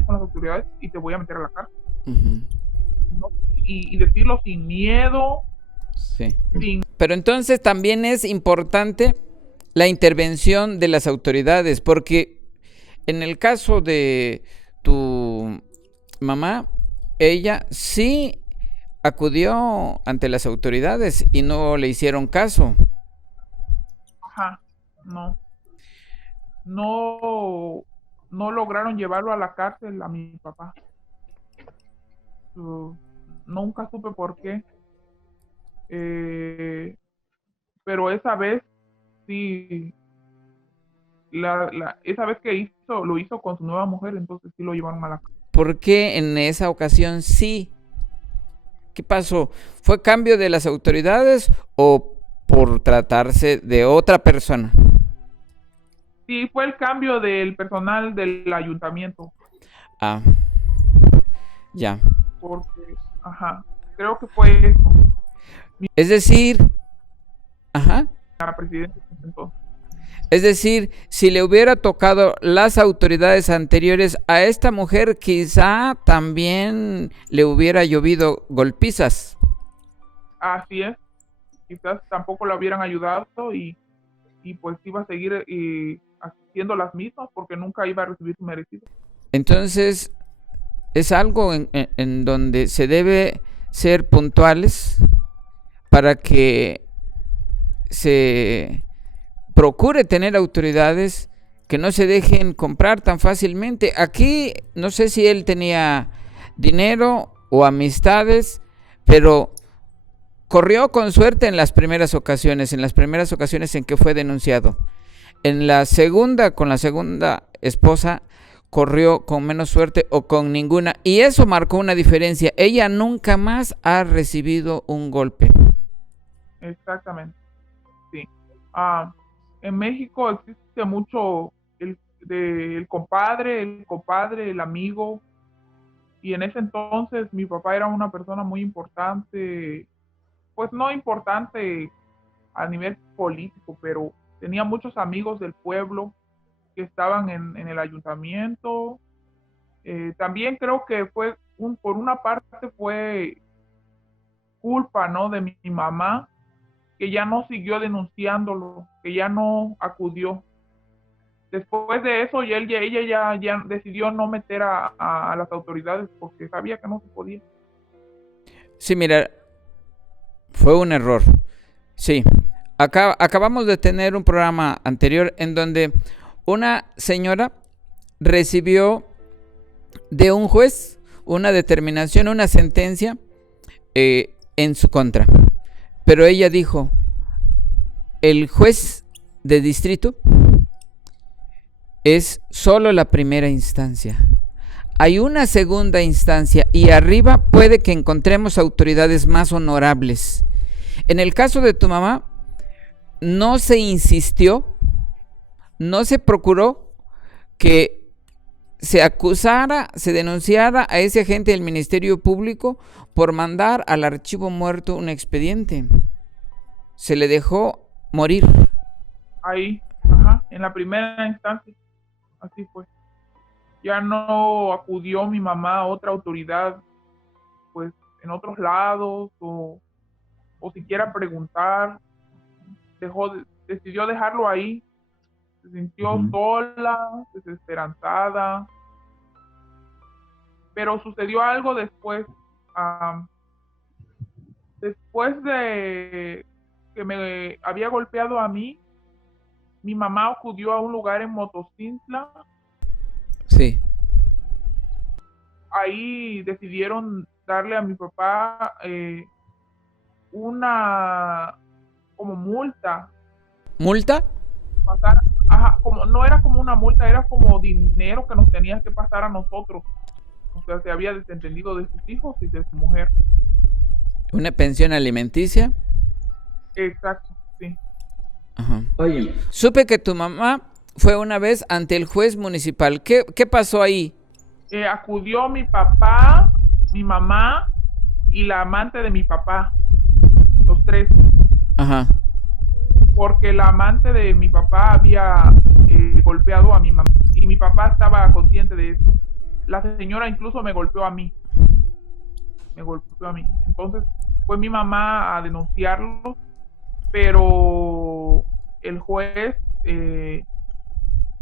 con las autoridades y te voy a meter a la cárcel. ¿No? Y decirlo sin miedo. Sí. Pero entonces también es importante la intervención de las autoridades, porque en el caso de tu mamá, ella sí acudió ante las autoridades y no le hicieron caso. Ajá, no lograron llevarlo a la cárcel a mi papá. Nunca supe por qué. Pero esa vez sí, esa vez que lo hizo con su nueva mujer, entonces sí lo llevaron a la cárcel. ¿Por qué en esa ocasión sí? ¿Qué pasó? ¿Fue cambio de las autoridades o por tratarse de otra persona? Sí, fue el cambio del personal del ayuntamiento. Ah, ya. Porque, creo que fue eso. Es decir, La presidenta entonces. Es decir, si le hubiera tocado las autoridades anteriores a esta mujer, quizá también le hubiera llovido golpizas. Así es. Quizás tampoco la hubieran ayudado y pues iba a seguir haciendo las mismas porque nunca iba a recibir su merecido. Entonces, es algo en donde se debe ser puntuales para que se procure tener autoridades que no se dejen comprar tan fácilmente. Aquí no sé si él tenía dinero o amistades, pero corrió con suerte en las primeras ocasiones en que fue denunciado. En la segunda, con la segunda esposa, corrió con menos suerte o con ninguna, y eso marcó una diferencia. Ella nunca más ha recibido un golpe. Exactamente, sí. En México existe mucho el compadre, el amigo, y en ese entonces mi papá era una persona muy importante, pues no importante a nivel político, pero tenía muchos amigos del pueblo que estaban en el ayuntamiento. También creo que por una parte fue culpa, ¿no?, de mi mamá, que ya no siguió denunciándolo, que ya no acudió. Después de eso, ella ya decidió no meter a las autoridades porque sabía que no se podía. Sí, mira, fue un error. Sí, acabamos de tener un programa anterior en donde una señora recibió de un juez una determinación, una sentencia en su contra. Pero ella dijo, el juez de distrito es solo la primera instancia. Hay una segunda instancia y arriba puede que encontremos autoridades más honorables. En el caso de tu mamá, no se insistió, no se procuró que se acusara, se denunciara a ese agente del Ministerio Público por mandar al archivo muerto un expediente. Se le dejó morir. Ahí, en la primera instancia, así fue. Ya no acudió mi mamá a otra autoridad, pues en otros lados, o siquiera preguntar. Decidió dejarlo ahí. Se sintió sola, desesperanzada. Pero sucedió algo después. Después de que me había golpeado a mí, mi mamá acudió a un lugar en Motocintla. Sí. Ahí decidieron darle a mi papá una como multa. ¿Multa? No era como una multa, era como dinero que nos tenían que pasar a nosotros. O sea, se había desentendido de sus hijos y de su mujer. ¿Una pensión alimenticia? Exacto, sí. Oye, supe que tu mamá fue una vez ante el juez municipal. ¿Qué pasó ahí? Acudió mi papá, mi mamá y la amante de mi papá, los tres. porque la amante de mi papá había golpeado a mi mamá y mi papá estaba consciente de eso. La señora incluso me golpeó a mí, me golpeó a mí. Entonces fue mi mamá a denunciarlo, pero el juez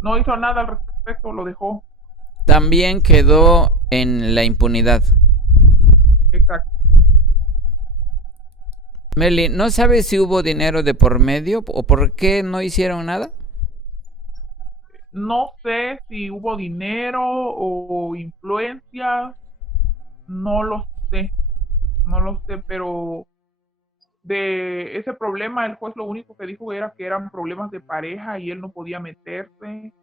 no hizo nada al respecto, lo dejó. También quedó en la impunidad. Exacto. Meli, ¿no sabes si hubo dinero de por medio o por qué no hicieron nada? No sé si hubo dinero o influencia, no lo sé, no lo sé, pero de ese problema el juez lo único que dijo era que eran problemas de pareja y él no podía meterse,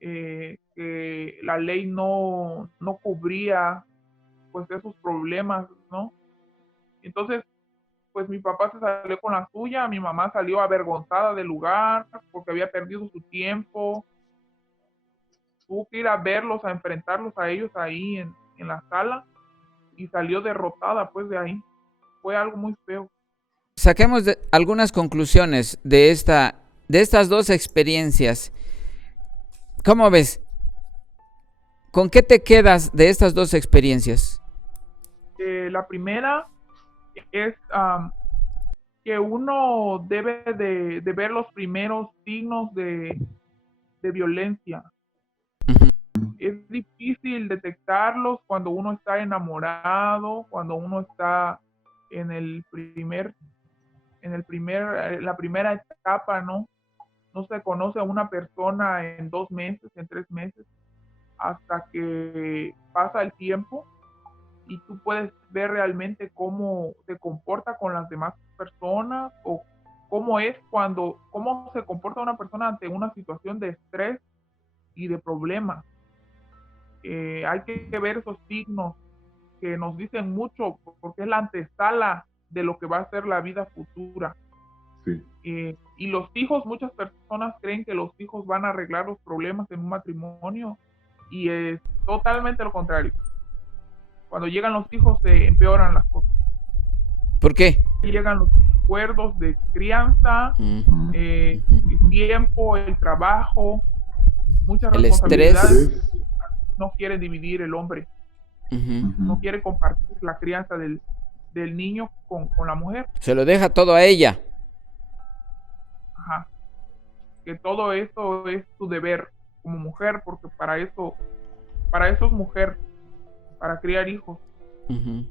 que la ley no cubría pues esos problemas, ¿no? Entonces, pues mi papá se salió con la suya, mi mamá salió avergonzada del lugar porque había perdido su tiempo, tuvo que ir a verlos, a enfrentarlos a ellos ahí en la sala y salió derrotada pues de ahí. Fue algo muy feo. Saquemos algunas conclusiones de estas dos experiencias. ¿Cómo ves? ¿Con qué te quedas de estas dos experiencias? La primera es que uno debe de ver los primeros signos de violencia. Ujú. Es difícil detectarlos cuando uno está enamorado, cuando uno está en la primera etapa, ¿no? No se conoce a una persona en 2 meses, en 3 meses, hasta que pasa el tiempo y tú puedes ver realmente cómo se comporta con las demás personas o cómo se comporta una persona ante una situación de estrés y de problemas. Hay que ver esos signos que nos dicen mucho porque es la antesala de lo que va a ser la vida futura. Sí. Y los hijos, muchas personas creen que los hijos van a arreglar los problemas en un matrimonio y es totalmente lo contrario. Cuando llegan los hijos se empeoran las cosas. ¿Por qué? Llegan los acuerdos de crianza, el tiempo, el trabajo, muchas El responsabilidades. estrés. No quiere dividir el hombre, Uh-huh. no quiere compartir la crianza del niño con la mujer. Se lo deja todo a ella. Ajá. Que todo eso es su deber como mujer, porque para eso es mujer, para criar hijos. Uh-huh.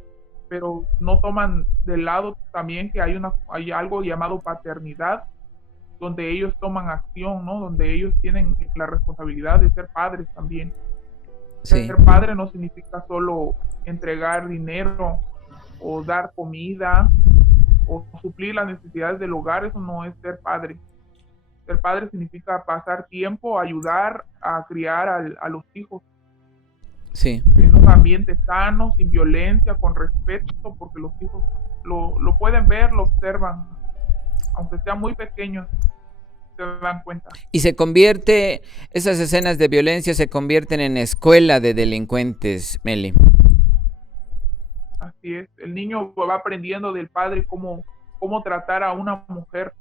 Pero no toman de lado también que hay algo llamado paternidad, donde ellos toman acción, ¿no? Donde ellos tienen la responsabilidad de ser padres también. Sí. Ser padre no significa solo entregar dinero o dar comida o suplir las necesidades del hogar, eso no es ser padre. Ser padre significa pasar tiempo, ayudar a criar a los hijos. Sí. En un ambiente sano, sin violencia, con respeto, porque los hijos lo pueden ver, lo observan, aunque sean muy pequeños, se dan cuenta. Y esas escenas de violencia se convierten en escuela de delincuentes, Meli. Así es, el niño va aprendiendo del padre cómo tratar a una mujer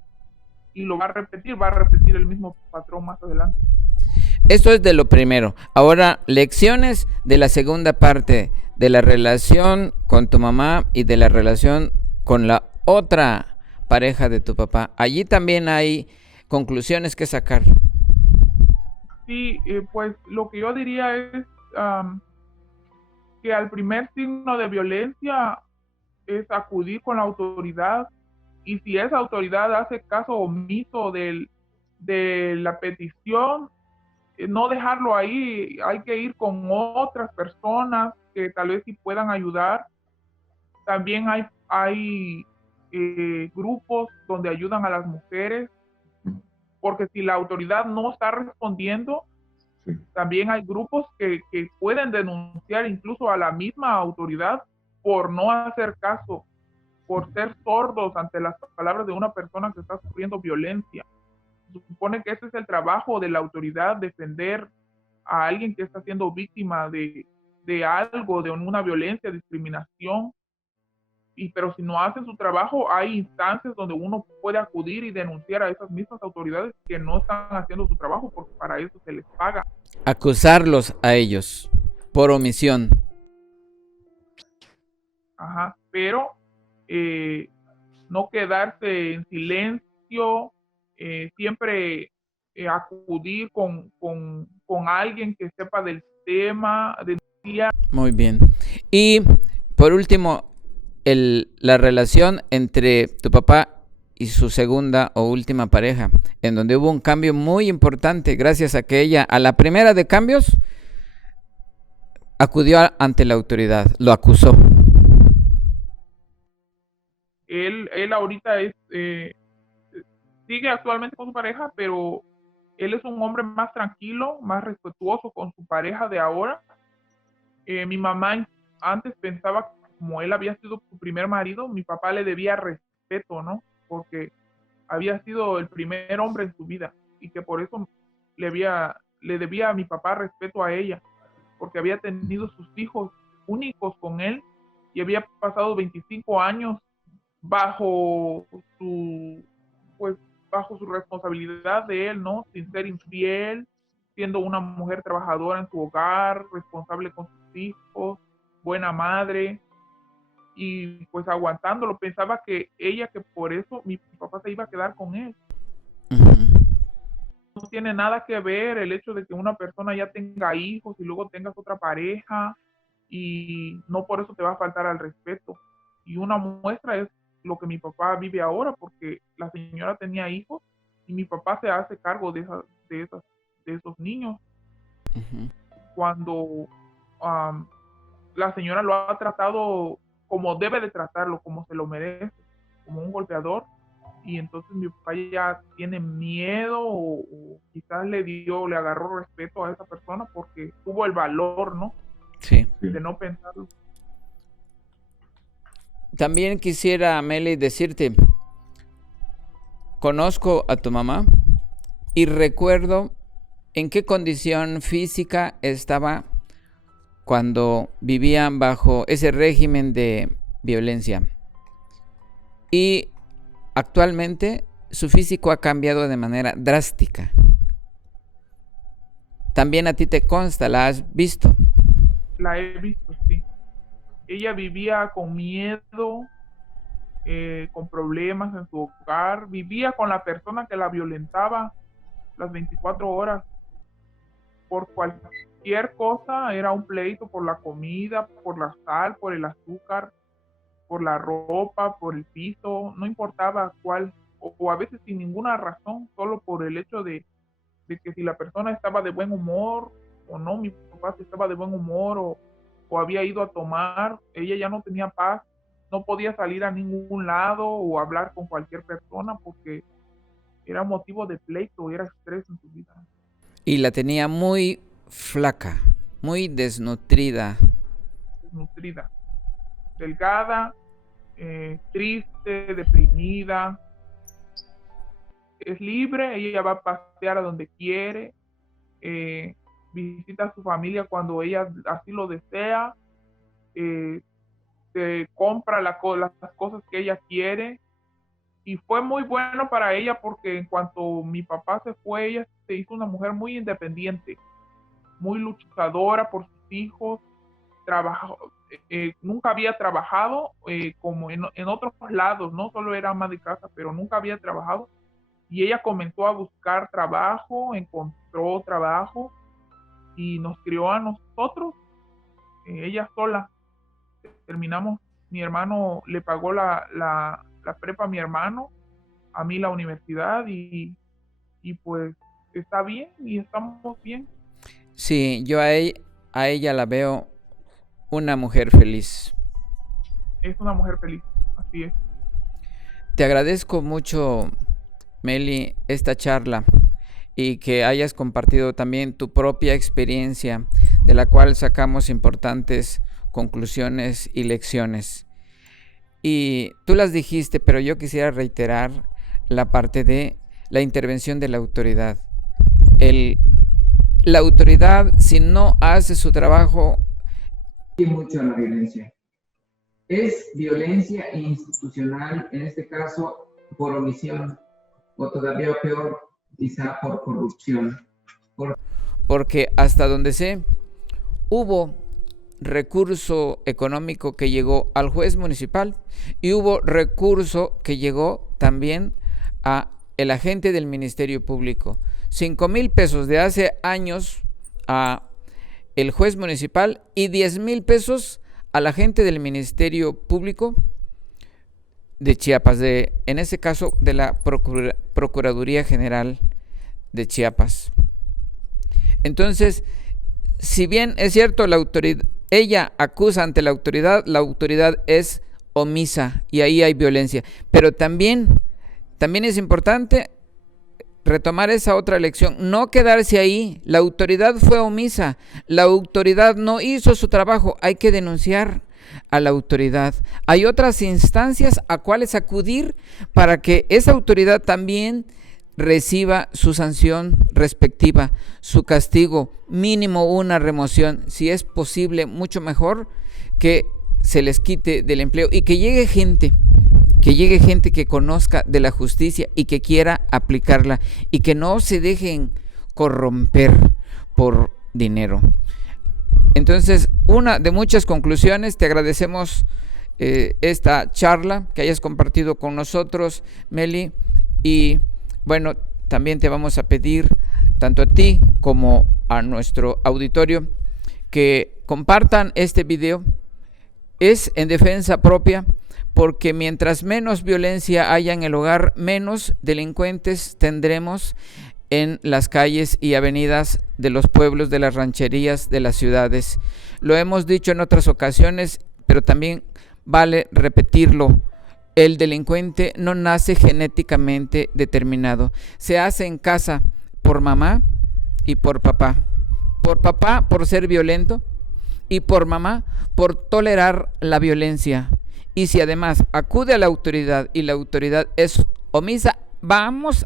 y lo va a repetir el mismo patrón más adelante. Esto es de lo primero. Ahora, lecciones de la segunda parte, de la relación con tu mamá y de la relación con la otra pareja de tu papá. Allí también hay conclusiones que sacar. Sí, pues lo que yo diría es que al primer signo de violencia es acudir con la autoridad, y si esa autoridad hace caso omiso de la petición, no dejarlo ahí, hay que ir con otras personas que tal vez sí puedan ayudar. También hay grupos donde ayudan a las mujeres, porque si la autoridad no está respondiendo, Sí. también hay grupos que pueden denunciar incluso a la misma autoridad por no hacer caso, por ser sordos ante las palabras de una persona que está sufriendo violencia. Se supone que ese es el trabajo de la autoridad, defender a alguien que está siendo víctima de algo, de una violencia, discriminación. pero si no hacen su trabajo, hay instancias donde uno puede acudir y denunciar a esas mismas autoridades que no están haciendo su trabajo, porque para eso se les paga. Acusarlos a ellos por omisión. Ajá, pero no quedarse en silencio, siempre acudir con alguien que sepa del tema. Muy bien. Y por último, la relación entre tu papá y su segunda o última pareja, en donde hubo un cambio muy importante gracias a que ella, a la primera de cambios, acudió ante la autoridad, lo acusó. Él ahorita sigue actualmente con su pareja, pero él es un hombre más tranquilo, más respetuoso con su pareja de ahora. Mi mamá antes pensaba que como él había sido su primer marido, mi papá le debía respeto, ¿no? Porque había sido el primer hombre en su vida y que por eso le debía a mi papá respeto a ella, porque había tenido sus hijos únicos con él y había pasado 25 años bajo su responsabilidad de él, ¿no? Sin ser infiel, siendo una mujer trabajadora en su hogar, responsable con sus hijos, buena madre, y pues aguantándolo. Pensaba que por eso mi papá se iba a quedar con él. No tiene nada que ver el hecho de que una persona ya tenga hijos y luego tengas otra pareja, y no por eso te va a faltar al respeto. Y una muestra es lo que mi papá vive ahora, porque la señora tenía hijos y mi papá se hace cargo de esos niños. Cuando la señora lo ha tratado como debe de tratarlo, como se lo merece, como un golpeador, y entonces mi papá ya tiene miedo o quizás le agarró respeto a esa persona porque tuvo el valor, ¿no? Sí. De no pensarlo. También quisiera, Meli, decirte, conozco a tu mamá y recuerdo en qué condición física estaba cuando vivían bajo ese régimen de violencia. Y actualmente su físico ha cambiado de manera drástica. También a ti te consta, ¿la has visto? La he visto, sí. Ella vivía con miedo, con problemas en su hogar, vivía con la persona que la violentaba las 24 horas. Por cualquier cosa, era un pleito por la comida, por la sal, por el azúcar, por la ropa, por el piso, no importaba cuál, o a veces sin ninguna razón, solo por el hecho de que si la persona estaba de buen humor o no. Mi papá si estaba de buen humor o había ido a tomar, ella ya no tenía paz, no podía salir a ningún lado o hablar con cualquier persona porque era motivo de pleito, era estrés en su vida. Y la tenía muy flaca, muy desnutrida. Delgada, triste, deprimida. Es libre, ella va a pasear a donde quiere, visita a su familia cuando ella así lo desea, se compra las cosas que ella quiere, y fue muy bueno para ella porque en cuanto mi papá se fue, ella se hizo una mujer muy independiente, muy luchadora por sus hijos, nunca había trabajado como en otros lados, no solo era ama de casa, pero nunca había trabajado, y ella comenzó a buscar trabajo, encontró trabajo y nos crió a nosotros, ella sola. Terminamos, mi hermano le pagó la prepa a mi hermano, a mí la universidad, y pues está bien y estamos bien. Sí, yo a ella la veo una mujer feliz. Es una mujer feliz, así es. Te agradezco mucho, Meli, esta charla y que hayas compartido también tu propia experiencia, de la cual sacamos importantes conclusiones y lecciones. Y tú las dijiste, pero yo quisiera reiterar la parte de la intervención de la autoridad. La autoridad, si no hace su trabajo, y mucho en la violencia. ¿Es violencia institucional, en este caso, por omisión, o todavía peor, quizá por corrupción? Porque hasta donde sé, hubo recurso económico que llegó al juez municipal y hubo recurso que llegó también a el agente del Ministerio Público. 5,000 pesos de hace años a el juez municipal y 10,000 pesos al agente del Ministerio Público de Chiapas, en ese caso de la Procuraduría General de Chiapas. Entonces, si bien es cierto, la autoridad, ella acusa ante la autoridad es omisa y ahí hay violencia. Pero también es importante retomar esa otra lección, no quedarse ahí. La autoridad fue omisa, la autoridad no hizo su trabajo, hay que denunciar a la autoridad. Hay otras instancias a cuales acudir para que esa autoridad también reciba su sanción respectiva, su castigo, mínimo una remoción, si es posible, mucho mejor que se les quite del empleo y que llegue gente que conozca de la justicia y que quiera aplicarla y que no se dejen corromper por dinero. Entonces, una de muchas conclusiones, te agradecemos esta charla que hayas compartido con nosotros, Meli, y bueno, también te vamos a pedir, tanto a ti como a nuestro auditorio, que compartan este video. Es en defensa propia, porque mientras menos violencia haya en el hogar, menos delincuentes tendremos en las calles y avenidas de los pueblos, de las rancherías, de las ciudades. Lo hemos dicho en otras ocasiones, pero también vale repetirlo. El delincuente no nace genéticamente determinado. Se hace en casa por mamá y por papá. Por papá por ser violento y por mamá por tolerar la violencia. Y si además acude a la autoridad y la autoridad es omisa,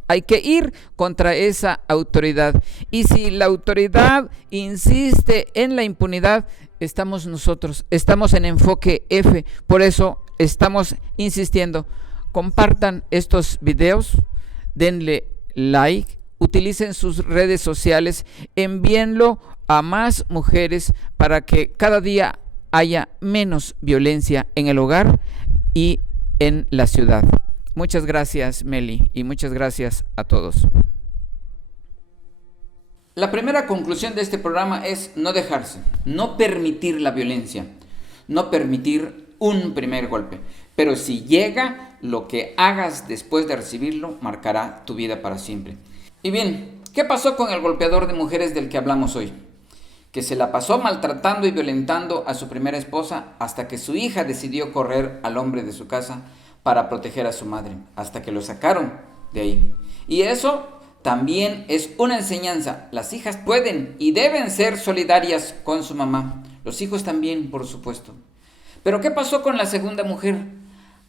hay que ir contra esa autoridad. Y si la autoridad insiste en la impunidad, estamos nosotros, estamos en Enfoque F. Por eso estamos insistiendo, compartan estos videos, denle like, utilicen sus redes sociales, envíenlo a más mujeres para que cada día haya menos violencia en el hogar y en la ciudad. Muchas gracias, Meli, y muchas gracias a todos. La primera conclusión de este programa es no dejarse, no permitir la violencia, no permitir un primer golpe. Pero si llega, lo que hagas después de recibirlo marcará tu vida para siempre. Y bien, ¿qué pasó con el golpeador de mujeres del que hablamos hoy? Que se la pasó maltratando y violentando a su primera esposa hasta que su hija decidió correr al hombre de su casa para proteger a su madre, hasta que lo sacaron de ahí. Y eso también es una enseñanza. Las hijas pueden y deben ser solidarias con su mamá. Los hijos también, por supuesto. Pero ¿qué pasó con la segunda mujer?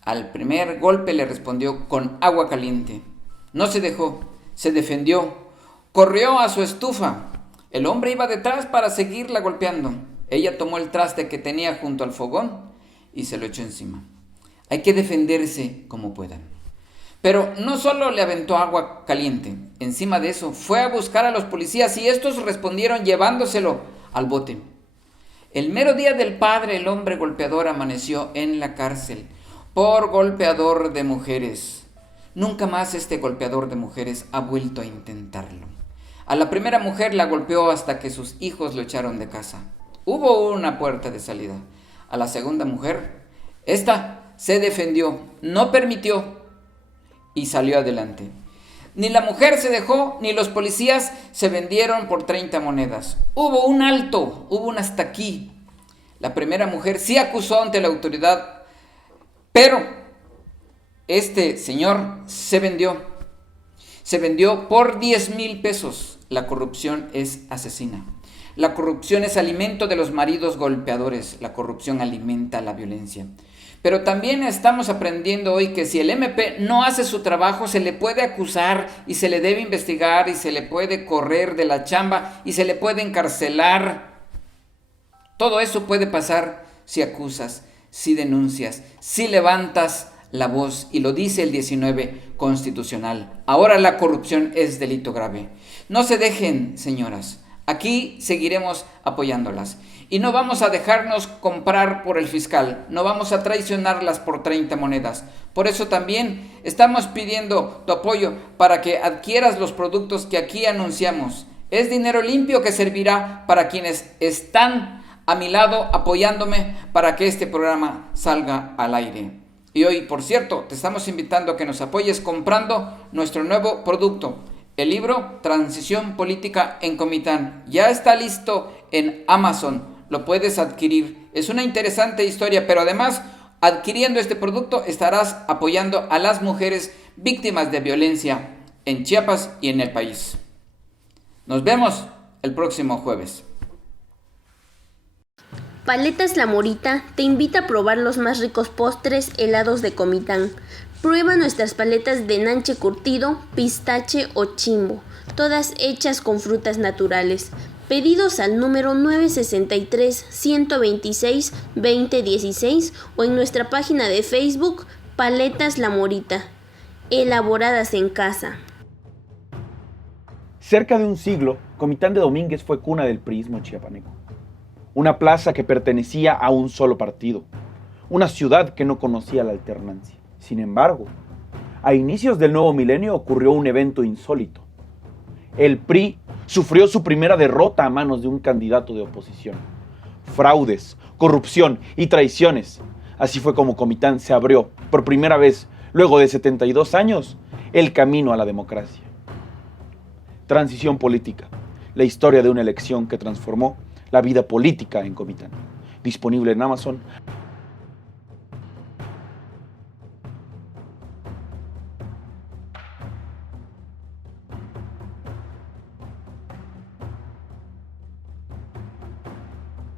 Al primer golpe le respondió con agua caliente. No se dejó, se defendió, corrió a su estufa. El hombre iba detrás para seguirla golpeando. Ella tomó el traste que tenía junto al fogón y se lo echó encima. Hay que defenderse como puedan. Pero no solo le aventó agua caliente, encima de eso fue a buscar a los policías y estos respondieron llevándoselo al bote. El mero día del padre, el hombre golpeador amaneció en la cárcel por golpeador de mujeres. Nunca más este golpeador de mujeres ha vuelto a intentarlo. A la primera mujer la golpeó hasta que sus hijos lo echaron de casa. Hubo una puerta de salida. A la segunda mujer, esta se defendió, no permitió y salió adelante. Ni la mujer se dejó, ni los policías se vendieron por 30 monedas. Hubo un alto, hubo un hasta aquí. La primera mujer sí acusó ante la autoridad, pero este señor se vendió. Se vendió por 10,000 pesos. La corrupción es asesina. La corrupción es alimento de los maridos golpeadores. La corrupción alimenta la violencia. Pero también estamos aprendiendo hoy que si el MP no hace su trabajo, se le puede acusar y se le debe investigar y se le puede correr de la chamba y se le puede encarcelar. Todo eso puede pasar si acusas. si denuncias, si levantas la voz, y lo dice el 19 constitucional. Ahora la corrupción es delito grave. No se dejen, señoras. Aquí seguiremos apoyándolas. Y no vamos a dejarnos comprar por el fiscal. No vamos a traicionarlas por 30 monedas. Por eso también estamos pidiendo tu apoyo para que adquieras los productos que aquí anunciamos. Es dinero limpio que servirá para quienes están a mi lado apoyándome para que este programa salga al aire. Y hoy, por cierto, te estamos invitando a que nos apoyes comprando nuestro nuevo producto, el libro Transición Política en Comitán. Ya está listo en Amazon, lo puedes adquirir. Es una interesante historia, pero además, adquiriendo este producto estarás apoyando a las mujeres víctimas de violencia en Chiapas y en el país. Nos vemos el próximo jueves. Paletas La Morita te invita a probar los más ricos postres helados de Comitán. Prueba nuestras paletas de nanche curtido, pistache o chimbo, todas hechas con frutas naturales. Pedidos al número 963-126-2016 o en nuestra página de Facebook Paletas La Morita, elaboradas en casa. Cerca de un siglo, Comitán de Domínguez fue cuna del priismo chiapaneco. Una plaza que pertenecía a un solo partido, una ciudad que no conocía la alternancia. Sin embargo, a inicios del nuevo milenio ocurrió un evento insólito. El PRI sufrió su primera derrota a manos de un candidato de oposición. Fraudes, corrupción y traiciones. Así fue como Comitán se abrió, por primera vez, luego de 72 años, el camino a la democracia. Transición política, la historia de una elección que transformó la vida política en Comitán. Disponible en Amazon.